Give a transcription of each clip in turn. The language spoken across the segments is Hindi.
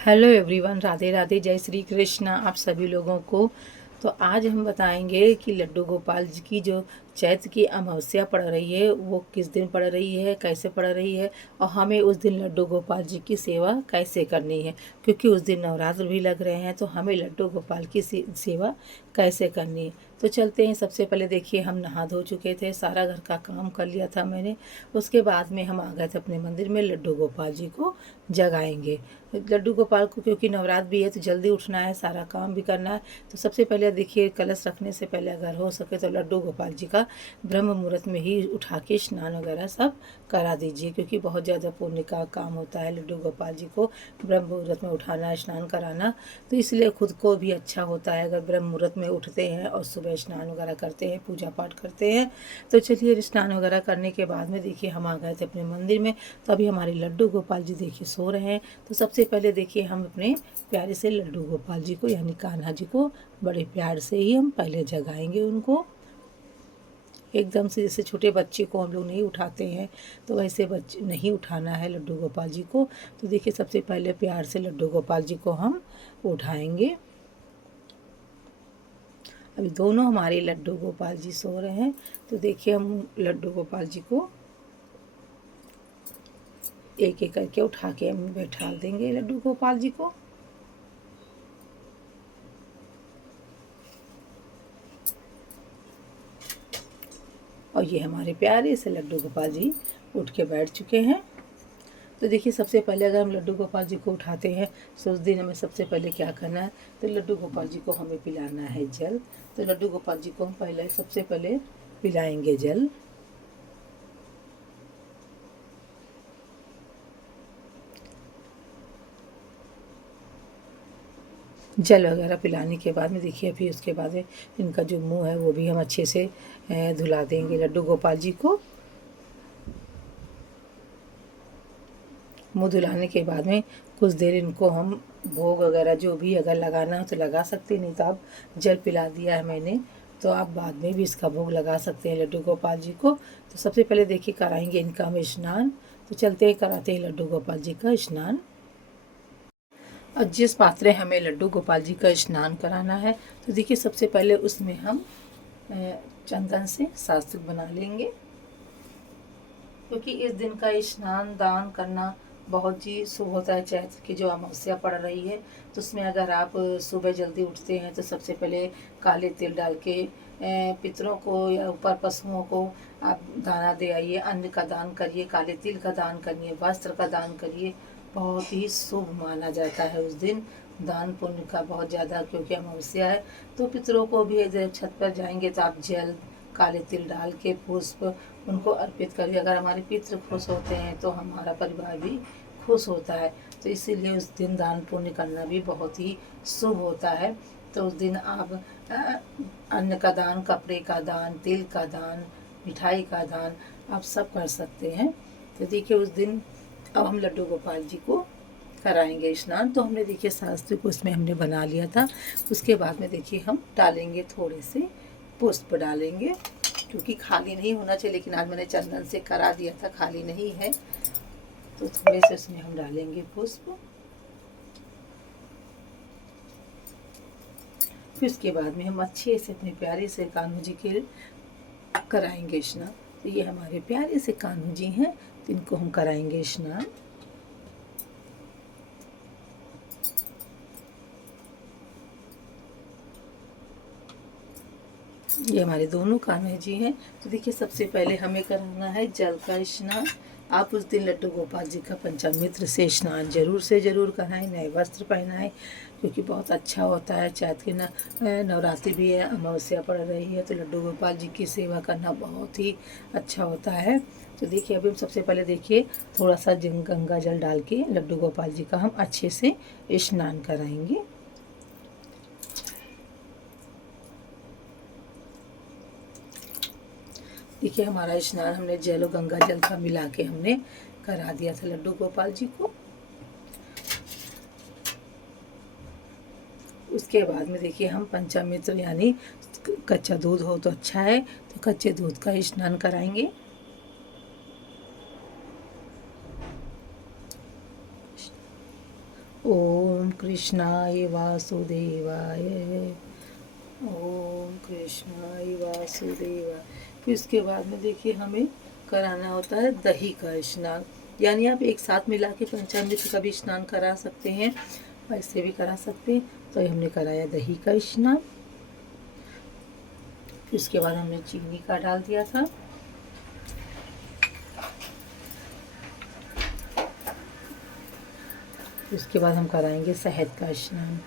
हेलो एवरीवन, राधे राधे, जय श्री कृष्ण आप सभी लोगों को। तो आज हम बताएंगे कि लड्डू गोपाल जी की जो चैत्र की अमावस्या पड़ रही है वो किस दिन पड़ रही है, कैसे पड़ रही है और हमें उस दिन लड्डू गोपाल जी की सेवा कैसे करनी है। क्योंकि उस दिन नवरात्र भी लग रहे हैं, तो हमें लड्डू गोपाल की सेवा कैसे करनी है। तो चलते हैं। सबसे पहले देखिए, हम नहा धो चुके थे, सारा घर का काम कर लिया था मैंने। उसके बाद में हम आ गए थे अपने मंदिर में, लड्डू गोपाल जी को जगाएंगे। लड्डू गोपाल को क्योंकि नवरात्र भी है तो जल्दी उठना है, सारा काम भी करना है। तो सबसे पहले देखिए, कलश रखने से पहले अगर हो सके तो लड्डू गोपाल जी का ब्रह्म मुहूर्त में ही उठा के स्नान वगैरह सब करा दीजिए, क्योंकि बहुत ज़्यादा पुण्य का काम होता है लड्डू गोपाल जी को ब्रह्म मुहूर्त में उठाना, स्नान कराना। तो इसलिए खुद को भी अच्छा होता है अगर ब्रह्म मुहूर्त में उठते हैं और सुबह स्नान वगैरह करते हैं, पूजा पाठ करते हैं। तो चलिए, स्नान वगैरह करने के बाद में देखिए हम आ गए थे अपने मंदिर में। तो अभी हमारे लड्डू गोपाल जी देखिए सो रहे हैं। तो सबसे पहले देखिए, हम अपने प्यारे से लड्डू गोपाल जी को यानी कान्हा जी को बड़े प्यार से ही हम पहले जगाएंगे उनको। एकदम से जैसे छोटे बच्चे को हम लोग नहीं उठाते हैं, तो वैसे बच्चे नहीं उठाना है लड्डू गोपाल जी को। तो देखिए, सबसे पहले प्यार से लड्डू गोपाल जी को हम उठाएंगे। अभी दोनों हमारे लड्डू गोपाल जी सो रहे हैं। तो देखिए, हम लड्डू गोपाल जी को एक एक करके उठा के हम बैठा देंगे लड्डू गोपाल जी को। और ये हमारे प्यारे से लड्डू गोपाल जी उठ के बैठ चुके हैं। तो देखिए, सबसे पहले अगर हम लड्डू गोपाल जी को उठाते हैं तो उस दिन हमें सबसे पहले क्या करना है, तो लड्डू गोपाल जी को हमें पिलाना है जल। तो लड्डू गोपाल जी को हम पहले सबसे पहले पिलाएंगे जल। जल वगैरह पिलाने के बाद में देखिए, फिर उसके बाद में इनका जो मुंह है वो भी हम अच्छे से धुला देंगे लड्डू गोपाल जी को। मुँह धुलाने के बाद में कुछ देर इनको हम भोग वगैरह जो भी अगर लगाना हो तो लगा सकते हैं, नहीं तो आप जल पिला दिया है मैंने तो आप बाद में भी इसका भोग लगा सकते हैं लड्डू गोपाल जी को। तो सबसे पहले देखिए कराएंगे इनका हम स्नान। तो चलते हैं, कराते हैं लड्डू गोपाल जी का स्नान। और जिस पात्रे हमें लड्डू गोपाल जी का स्नान कराना है, तो देखिए सबसे पहले उसमें हम चंदन से शास्त्र बना लेंगे, क्योंकि इस दिन का स्नान दान करना बहुत ही शुभ होता है। चैत्र की जो अमावस्या पड़ रही है, तो उसमें अगर आप सुबह जल्दी उठते हैं तो सबसे पहले काले तिल डाल के पितरों को या ऊपर पशुओं को आप दाना दे आइए, अन्न का दान करिए, काले तिल का दान करिए, वस्त्र का दान करिए। बहुत ही शुभ माना जाता है उस दिन दान पुण्य का बहुत ज़्यादा, क्योंकि अमावस्या है। तो पितरों को भी जब छत पर जाएंगे तो आप जल काले तिल डाल के पुष्प उनको अर्पित करिए। अगर हमारे पितृ खुश होते हैं तो हमारा परिवार भी खुश होता है। तो इसीलिए उस दिन दान पुण्य करना भी बहुत ही शुभ होता है। तो उस दिन आप अन्न का दान, कपड़े का दान, तिल का दान, मिठाई का दान आप सब कर सकते हैं। तो देखिए, उस दिन अब हम लड्डू गोपाल जी को कराएंगे स्नान। तो हमने देखिए शास्त्र को उसमें हमने बना लिया था। उसके बाद में देखिए हम डालेंगे थोड़े से पुष्प डालेंगे, क्योंकि खाली नहीं होना चाहिए, लेकिन आज मैंने चंदन से करा दिया था, खाली नहीं है। तो थोड़े से उसमें हम डालेंगे पुष्प। फिर उसके बाद में हम अच्छे से अपने प्यारे से कान्हू जी के कराएंगे स्नान। तो ये हमारे प्यारे से कान्हू जी हैं, तो इनको हम कराएंगे स्नान। ये हमारे दोनों कान्हा जी हैं। तो देखिए, सबसे पहले हमें कराना है जल का स्नान। आप उस दिन लड्डू गोपाल जी का पंचामृत से स्नान जरूर से ज़रूर कराएं, नए वस्त्र पहनाएं, क्योंकि बहुत अच्छा होता है। चैत्र के नवरात्रि भी है, अमावस्या पड़ रही है, तो लड्डू गोपाल जी की सेवा करना बहुत ही अच्छा होता है। तो देखिए, अभी हम सबसे पहले देखिए थोड़ा सा गंगा जल डाल के लड्डू गोपाल जी का हम अच्छे से स्नान कराएंगे। देखिए, हमारा स्नान हमने जल और गंगा जल का मिला के हमने करा दिया था लड्डू गोपाल जी को। उसके बाद में देखिए हम पंचामृत यानी कच्चा दूध हो तो अच्छा है, तो कच्चे दूध का स्नान कराएंगे। ओम कृष्णाय वासुदेवाय, ओम कृष्णाय वासुदेवाय। फिर उसके बाद में देखिए हमें कराना होता है दही का स्नान, यानी आप एक साथ मिला के पंचामृत का भी स्नान करा सकते हैं, ऐसे भी करा सकते हैं। तो हमने कराया दही का स्नान। फिर उसके बाद हमने चीनी का डाल दिया था। उसके बाद हम कराएंगे शहद का स्नान।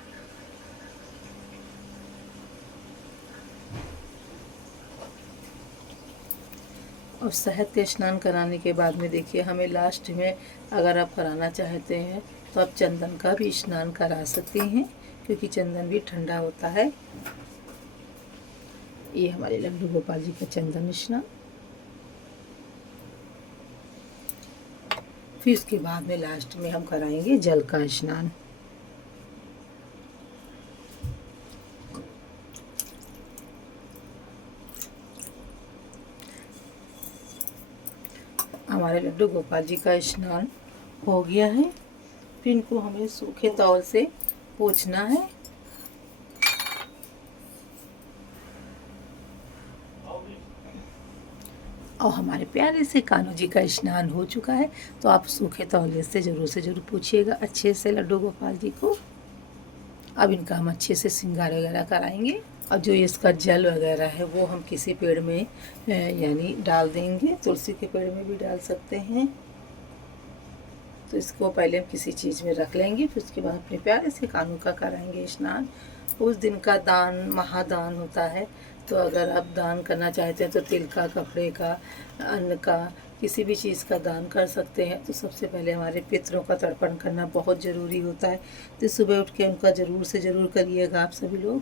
और शहद का स्नान कराने के बाद में देखिए हमें लास्ट में अगर आप कराना चाहते हैं तो आप चंदन का भी स्नान करा सकते हैं, क्योंकि चंदन भी ठंडा होता है। ये हमारे लड्डू गोपाल जी का चंदन स्नान। फिर उसके बाद में लास्ट में हम कराएंगे जल का स्नान। हमारे लड्डू गोपाल जी का स्नान हो गया है। फिर इनको हमें सूखे तौल से पोंछना है। और हमारे प्यारे से कान्हा जी का स्नान हो चुका है। तो आप सूखे तौलिए से ज़रूर पूछिएगा अच्छे से लड्डू गोपाल जी को। अब इनका हम अच्छे से श्रृंगार वगैरह कराएंगे। और जो इसका जल वगैरह है वो हम किसी पेड़ में यानी डाल देंगे, तुलसी के पेड़ में भी डाल सकते हैं। तो इसको पहले हम किसी चीज़ में रख लेंगे, फिर उसके बाद अपने प्यारे से कान्हा का कराएंगे स्नान। उस दिन का दान महादान होता है। तो अगर आप दान करना चाहते हैं तो तिल का, कपड़े का, अन्न का, किसी भी चीज़ का दान कर सकते हैं। तो सबसे पहले हमारे पितरों का तर्पण करना बहुत ज़रूरी होता है। तो सुबह उठ के उनका ज़रूर से ज़रूर करिएगा आप सभी लोग।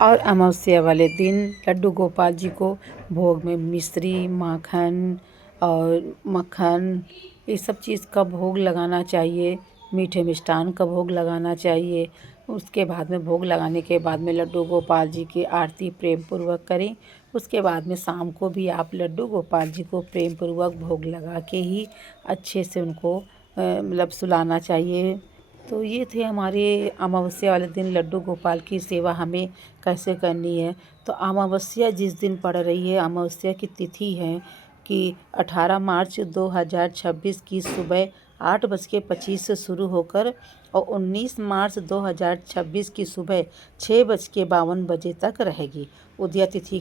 और अमावस्या वाले दिन लड्डू गोपाल जी को भोग में मिश्री, माखन और मक्खन, ये सब चीज़ का भोग लगाना चाहिए। मीठे मिष्ठान का भोग लगाना चाहिए। उसके बाद में भोग लगाने के बाद में लड्डू गोपाल जी की आरती प्रेम पूर्वक करें। उसके बाद में शाम को भी आप लड्डू गोपाल जी को प्रेम पूर्वक भोग लगा के ही अच्छे से उनको मतलब सुलाना चाहिए। तो ये थे हमारे अमावस्या वाले दिन लड्डू गोपाल की सेवा हमें कैसे करनी है। तो अमावस्या जिस दिन पड़ रही है, अमावस्या की तिथि है कि 18 मार्च 2026 की सुबह 8:25 से शुरू होकर और 19 मार्च 2026 की सुबह 6:52 तक रहेगी। उदया तिथि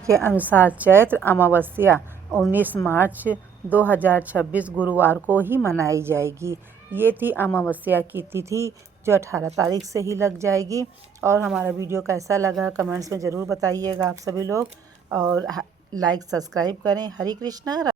के अनुसार चैत्र अमावस्या 19 मार्च 2026 गुरुवार को ही मनाई जाएगी। ये थी अमावस्या की तिथि जो 18 तारीख से ही लग जाएगी। और हमारा वीडियो कैसा लगा कमेंट्स में ज़रूर बताइएगा आप सभी लोग। और लाइक सब्सक्राइब करें। हरे कृष्णा।